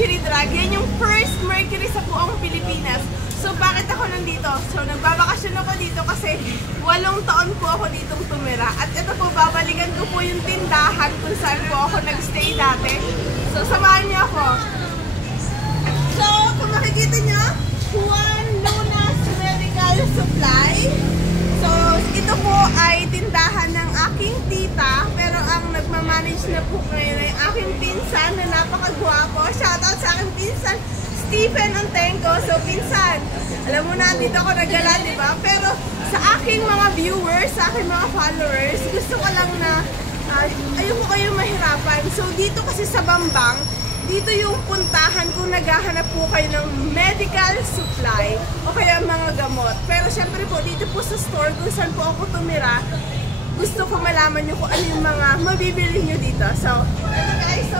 Mercury Drag. Yan yung first Mercury sa buong Pilipinas. So, bakit ako nandito? So, nagbabakasyon ako dito kasi 8 taon po ako ditong tumira. At ito po, babalikan ko po yung tindahan kung saan po ako nagstay dati. So, samahan niyo ako. So, kung makikita niyo, Juan Lunas Medical Supply. So, ito po ay tindahan ng aking tita. Pero ang nagmamanage na po ngayon ay aking pinsan na napakagwapo. Shoutout sa aking pinsan, Stephen Ontenko. So, pinsan, alam mo na, dito ako nagala, di ba? Pero sa aking mga viewers, sa aking mga followers, gusto ko lang na ayoko kayong mahirapan. So, dito kasi sa Bambang, dito yung puntahan kung naghahanap po kayo ng medical supply o kaya mga gamot. Pero syempre po, dito po sa store kung saan po ako tumira, gusto ko malaman nyo kung ano yung mga mabibili nyo dito. So, ito guys, so,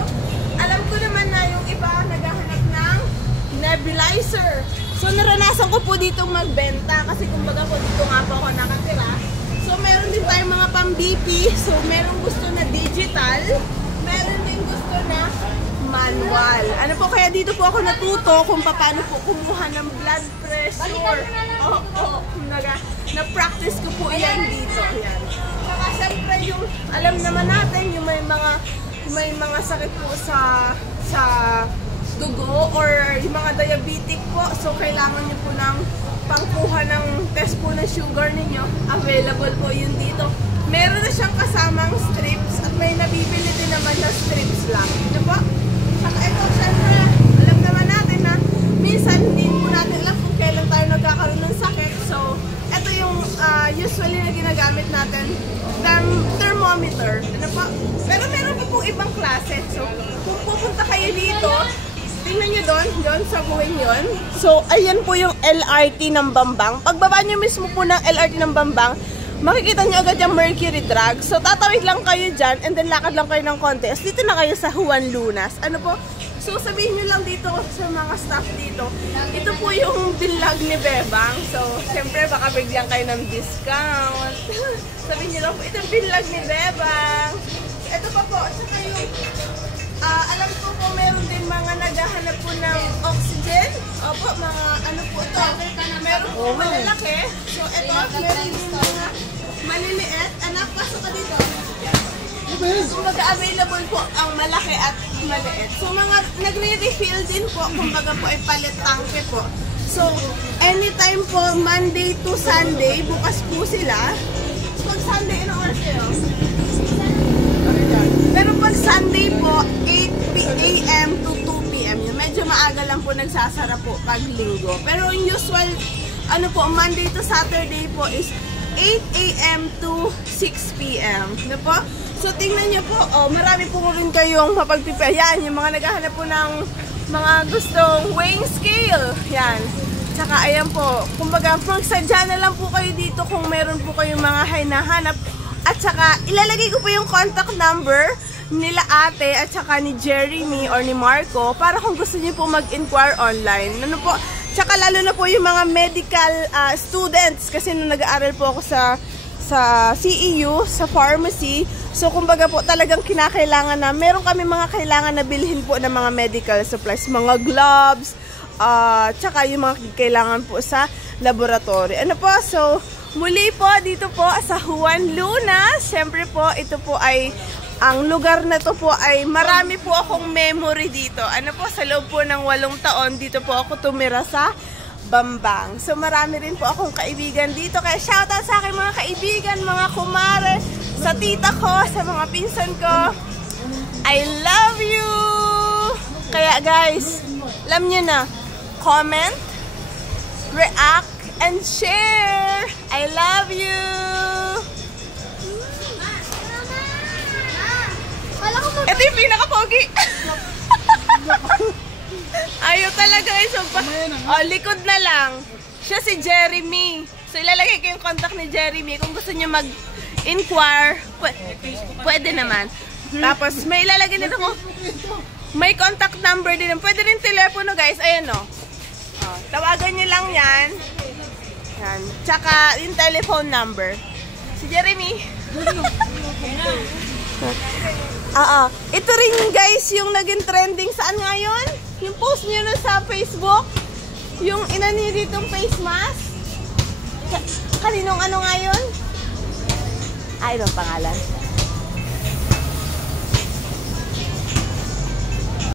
alam ko naman na yung iba naghahanap ng nebulizer. So, naranasan ko po ditong magbenta kasi kumbaga po dito nga po ako nakatira. So, meron din tayong mga pang-BP. So, meron gusto na digital. Meron din gusto na manual. Ano po, kaya dito po ako natuto kung paano po kumuha ng blood pressure. Na-practice ko po yan dito. Yan. Saka syempre yung, alam naman natin, yung may mga sakit po sa dugo or yung mga diabetic po. So, kailangan nyo po ng pangkuha ng test po ng sugar ninyo. Available po yun dito. Meron na siyang kasamang strips at may nabibili din naman na strips lang. Ito po. Saka ito, syempre, alam naman natin na minsan hindi po natin alam kung kailan tayo nagkakaroon ng sakit. So, ito yung usually na ginagamit natin ng thermometer. Ano po? Pero meron pa pong ibang klase. So, kung pupunta kayo dito, tingnan nyo doon sa buwing yun. So, ayan po yung LRT ng Bambang. Pagbaba nyo mismo po ng LRT ng Bambang, makikita nyo agad yung Mercury Drag. So, tatawid lang kayo dyan and then lakad lang kayo ng konti. So, dito na kayo sa Juan Lunas. Ano po? So, sabihin nyo lang dito sa mga staff dito, ito po yung binlog ni Bebang. So, syempre, baka bigyan kayo ng discount. Sabihin nyo lang po, ito yung binlog ni Bebang. Ito pa po, saka yung, alam ko po, meron din mga naghahanap po ng oxygen. Opo, mga ano po ito. Meron po malalaki. So, ito, meron din mga maliliit. Anak, pasok ka dito. So, mag-available po ang malaki at maliit. So, mga nagre-refill din po. Kumbaga po ay palit tangke po. So, anytime po, Monday to Sunday, bukas po sila. So, pag Sunday, anong oras kayo? Pero pag Sunday po, 8 AM to 2 PM. Yung medyo maaga lang po nagsasara po pag linggo. Pero yung usual, ano po, Monday to Saturday po is 8 AM to 6 PM. Ano po? So, tingnan nyo po, marami po rin kayong mapagpipayan. Yung mga naghahanap po ng mga gustong weighing scale. Yan. Tsaka, ayan po, kumbaga, magsadya na lang po kayo dito kung meron po kayong mga hinahanap. At saka, ilalagay ko po yung contact number nila ate at saka ni Jeremy or ni Marco para kung gusto niyo po mag-inquire online. Ano po? Tsaka lalo na po yung mga medical students kasi nung nag-aaral po ako sa CEU, sa pharmacy. So, kumbaga po talagang kinakailangan na, meron kami mga kailangan na bilhin po ng mga medical supplies, mga gloves, tsaka yung mga kailangan po sa laboratory. Ano po? So, muli po dito po sa Juan Lunas. Siyempre po, ito po ay, ang lugar na to po ay marami po akong memory dito. Ano po, sa loob po ng 8 taon, dito po ako tumira sa Bambang. So, marami rin po akong kaibigan dito. Kaya shoutout sa aking mga kaibigan, mga kumare, sa tita ko, sa mga pinsan ko. I love you! Kaya guys, alam nyo na, comment, react, and share! I love you! Ito yung pinaka-pogi! Ayaw talaga guys. Oh, likod na lang. Siya si Jeremy. So, ilalagay ko yung contact ni Jeremy. Kung gusto niyo mag-inquire, pwede naman. Tapos, may ilalagay nito ko. May contact number din. Pwede rin telepono guys. Ayan o. Oh, tawagan niyo lang yan. Yan. Tsaka, yung telephone number. Si Jeremy. Ito rin guys yung naging trending. Saan ngayon? Yung post niyo na sa Facebook, yung inani ditong face mask. Kaninong ano nga yun? Ay, ibang pangalan.